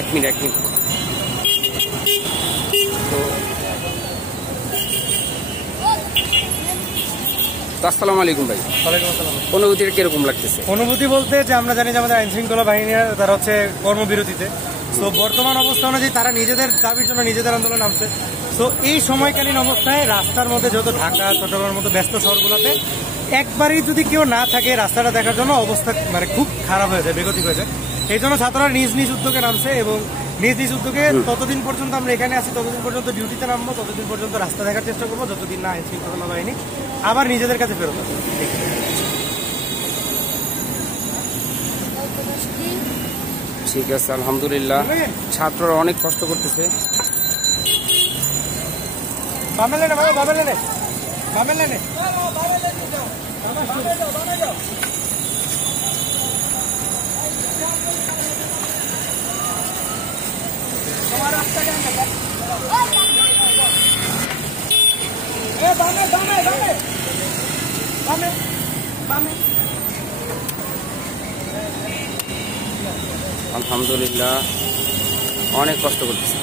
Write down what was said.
এক মিনিট তো আসসালামু আলাইকুম ভাই। ওয়ালাইকুম আসসালাম। অনুভূতিটা কিরকম লাগতেছে? অনুভূতি বলতে যে আমরা জানি যে আমাদের আইন শৃঙ্খলা বাহিনী তারা হচ্ছে কর্মবিরতিতে, তো বর্তমান অবস্থা অনুযায়ী তারা নিজেদের দাবির জন্য নিজেদের আন্দোলন নামছে। তো এই সময়কালীন অবস্থায় রাস্তার মধ্যে যত ঢাকা চট্টগ্রামের মতো ব্যস্ত শহরগুলোতে একবারই যদি কেউ না থাকে রাস্তাটা দেখার জন্য অবস্থা মানে খুব খারাপ হয়ে যায়, বেগতিক হয়ে যায়। এই জন্য ছাত্ররা নিজ নিজ উদ্যোগে নামছে এবং নিজ নিজ উদ্যোগে ততদিন পর্যন্ত আমরা এখানে আছি ততদিন পর্যন্ত ডিউটিতে নামবো, ততদিন পর্যন্ত রাস্তা দেখার চেষ্টা করবো, যতদিন না আইন শৃঙ্খলা বাহিনী আবার নিজেদের কাছে ফেরত আসবে। ঠিক আছে, আলহামদুলিল্লাহ। ছাত্ররা অনেক কষ্ট করতেছে। আলহামদুলিল্লাহ অনেক কষ্ট করতেছে।